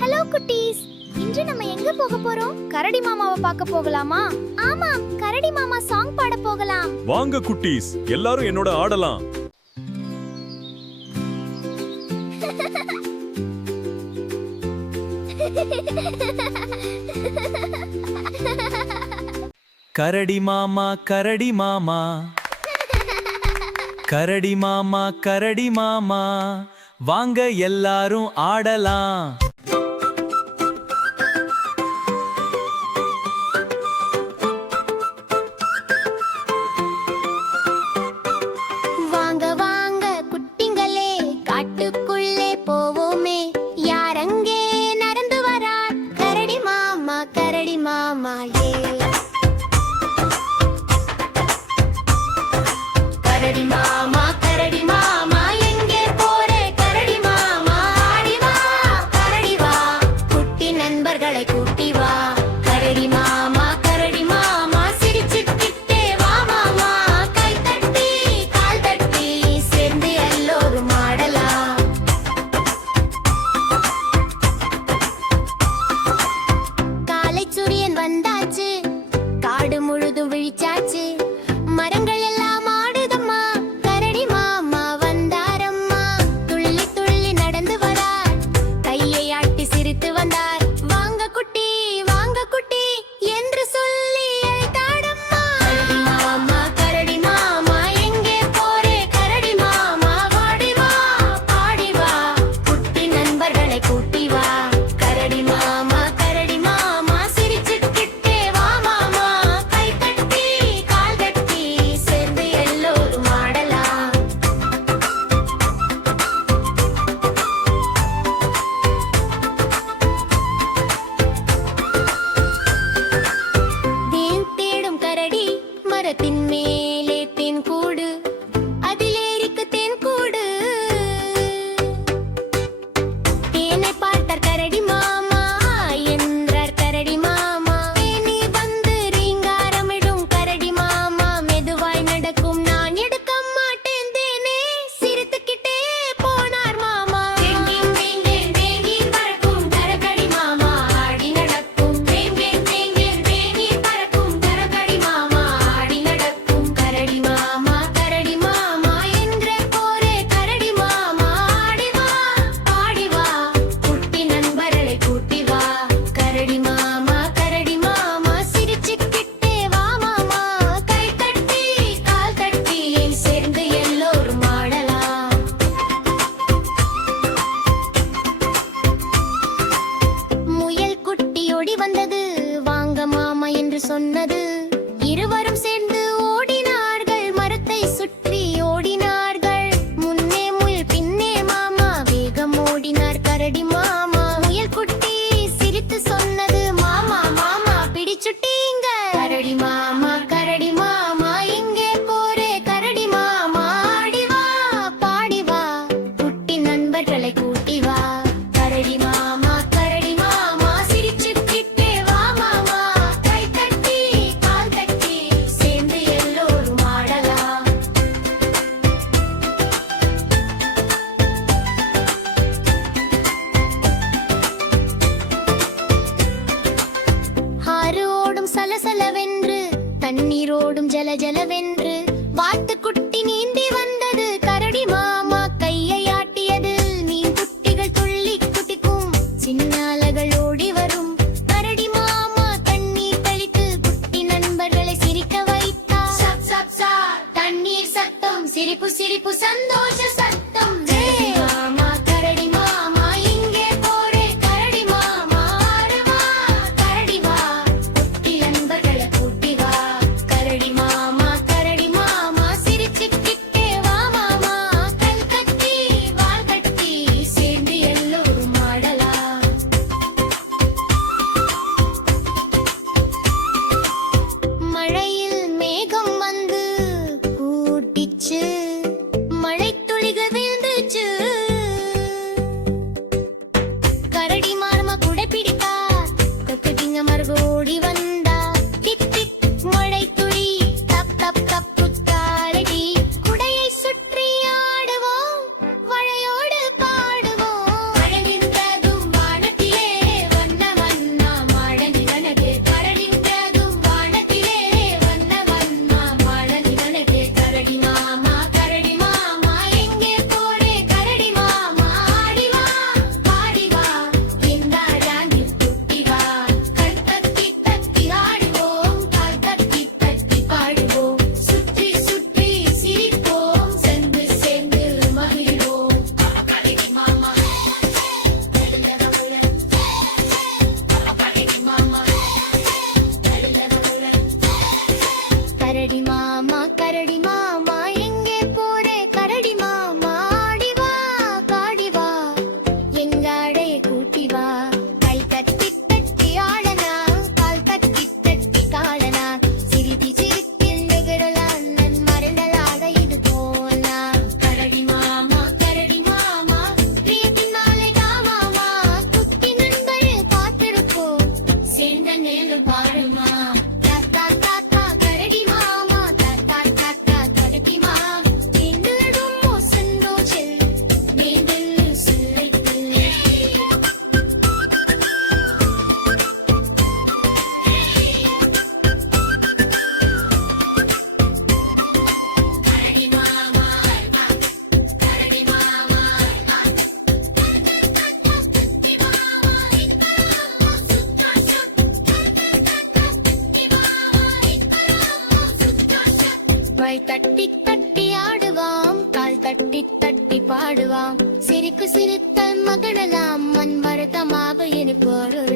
Hello குட்டீஸ், இன்று நம்ம எங்க போக போறோம்? கரடி மாமாவை பார்க்க போகலாமா? ஆமாம், கரடி மாமா சாங் பாட போகலாம். வாங்க குட்டீஸ், எல்லாரும் என்னோட ஆடலாம். கரடி மாமா கரடி மாமா கரடி மாமா கரடி மாமா வாங்க எல்லாரும் ஆடலாம். வாங்க வாங்க குட்டிங்களே, காட்டுக்குள்ளே போவோமே. யாரங்கே நடந்து வரார்? கரடி மாமா கரடி மாமா ஏ. கரடி மாமா கரடி மாமா எங்கே போறே? கரடி மாமா ஆடி வா, கரடி வா, குட்டி நண்பர்களை கூட்டி வா. கரடி மாமா கரடி மாமா சிரிச்சுக்கிட்டே வா மாமா. கை தட்டி கால் தட்டி சேர்ந்து எல்லோரும் ஆடலாம். காலை சூரியன் வந்தாச்சு, காடு முழுதும் விழிச்சாச்சு. மரங்கள் எல்லாம் ஆடுதம்மா, கரடி மாமா வந்தாரம்மா. துள்ளி துள்ளி நடந்து வரார், கையை ஆட்டி சிரித்து வந்தார். வாங்க குட்டி என்று சொல்லி அழைத்தாடம்மா. கரடி மாமா கரடி மாமா எங்கே போறே? கரடி மாமா வாடி வா, பாடி வா, குட்டி நண்பர்களை கூட்டி வா. கரடி மாமா சிரிச்சுக்கிட்டே வா மாமா. கை தட்டி கால் தட்டி சேர்ந்து எல்லோரும் ஆடலாம். தேன் தேடும் கரடி மரத்தின் மேலே தேன் கூடு, அதிலே இருக்கு தேன் கூடு. தேனை பார்த்தார் கரடி மாமா, என்றார் கரடி மாமா. தேனி வந்து ரீங்காரமிடும் கரடி மாமா, மெதுவாய் நடக்கும் நான் எடுக்க மாட்டேன் தேனே, சிரித்துக்கிட்டே போனார் மாமா. தேனீர் பறக்கும் கரடி மாமா ஆடி நடக்கும். தேனீர் பறக்கும் கரடி மாமா ஆடி நடக்கும். கரடி மாமா என்றே போரே? கரடி மாமா ஆடி வா, பாடி வா, குட்டி நண்பர்களை கூட்டி வா. கரடி மாமா சிரிச்சுக்கிட்டே வா மாமா. கை தட்டி கால் தட்டி சேர்ந்து எல்லோரும் ஆடலாம். முயல் குட்டி ஓடி வந்தது, வாங்க மாமா என்று சொன்னது. இருவரும் சேர்ந்து ஓடினார்கள், மரத்தை சுற்றி ஓடினார்கள். முன்னே முயல் பின்னே மாமா, வேகம் ஓடினார் கரடி மாமா. முயல் குட்டி சிரித்து சொன்னது, மாமா மாமா பிடிச்சுட்டீங்க. கரடி மாமா எங்கே போறே? கரடி மாமா ஆடி வா, பாடி வா, குட்டி நண்பர்களை கூட்டி வா. கரடி மாமா சிரிச்சுக்கிட்டே வா மாமா. கை தட்டி கால் தட்டி சேர்ந்து எல்லோரும் ஆடலாம். ஆறு ஓடும் சலசலவென்று, தண்ணீரோடும் ஜலஜலவென்று, வாத்துக்குட்டி நீந்தி வந்தது. கரடி மாமா கையை ஆட்டியது, மீன் குட்டிகள் துள்ளி குதிக்கும், சின்ன அலைகள் ஓடி வரும். கரடி மாமா தண்ணீர் தெளித்து குட்டி நண்பர்களை சிரிக்க வைத்தார். சப் சப் சா தண்ணீர் சத்தம், சிரிப்பு சிரிப்பு சந்தோஷ சத்தம். கரடி மாமா எங்கே போறே? கரடி மாமா ஆடு வா, கரடி வா, குட்டி நண்பர்களை கூட்டி வா. கரடி மாமா சிரிச்சுக்கிட்டே வா மாமா. கை கட்டி வால் கட்டி சேர்ந்து எல்லோரும் ஆடலாம். மழையில் மேகம் வந்து கூட்டிச்சு, மழை துளிகள் விழுந்துச்சு. கரடி மாமா குடை பிடித்தார், கொக்குட்டிங்க மருகு ஓடி வந்தார். டிக் டிக் மழை துளி, தப் தப் தப் புத்தாலடி. குடையை சுற்றி ஆடுவோம், மழையோடு பாடுவோம். மழை நின்றதும் வானத்திலே தட்டி தட்டி ஆடுவாம் கால் தட்டி தட்டி பாடுவாம் சிரிப்பு சிரித்தல் மகிழலாம் மண் வருத்தமாக இனி போடுவாம்